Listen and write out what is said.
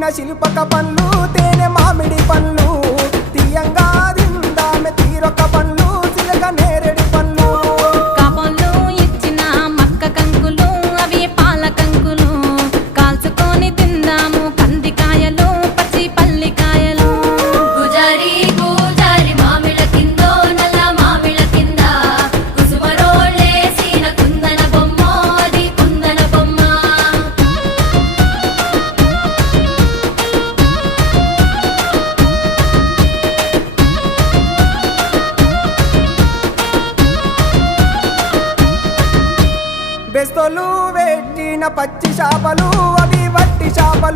పెట్టిన శిల్పక పండ్లు తేనె మామిడి పండ్లు తీయంగా దిందామె తీరొక పండ్లు చిలక నేరేడి పండ్లు కాబోళ్ళు ఇచ్చిన మక్క కంకులు అవి పాల కంకులు కాల్చుకొని తిందాము కందికాయలు పచ్చి పల్లికాయలు గుజారి గుజారి మామిళ్ళ కిందో నల్ల మామిళ్ళ కింద కుసుమరోళ్ళేసిన కుందన బొమ్మ అది కుందన బొమ్మ బెస్తలు పెట్టిన పచ్చి చేపలు అవి వట్టి చేపలు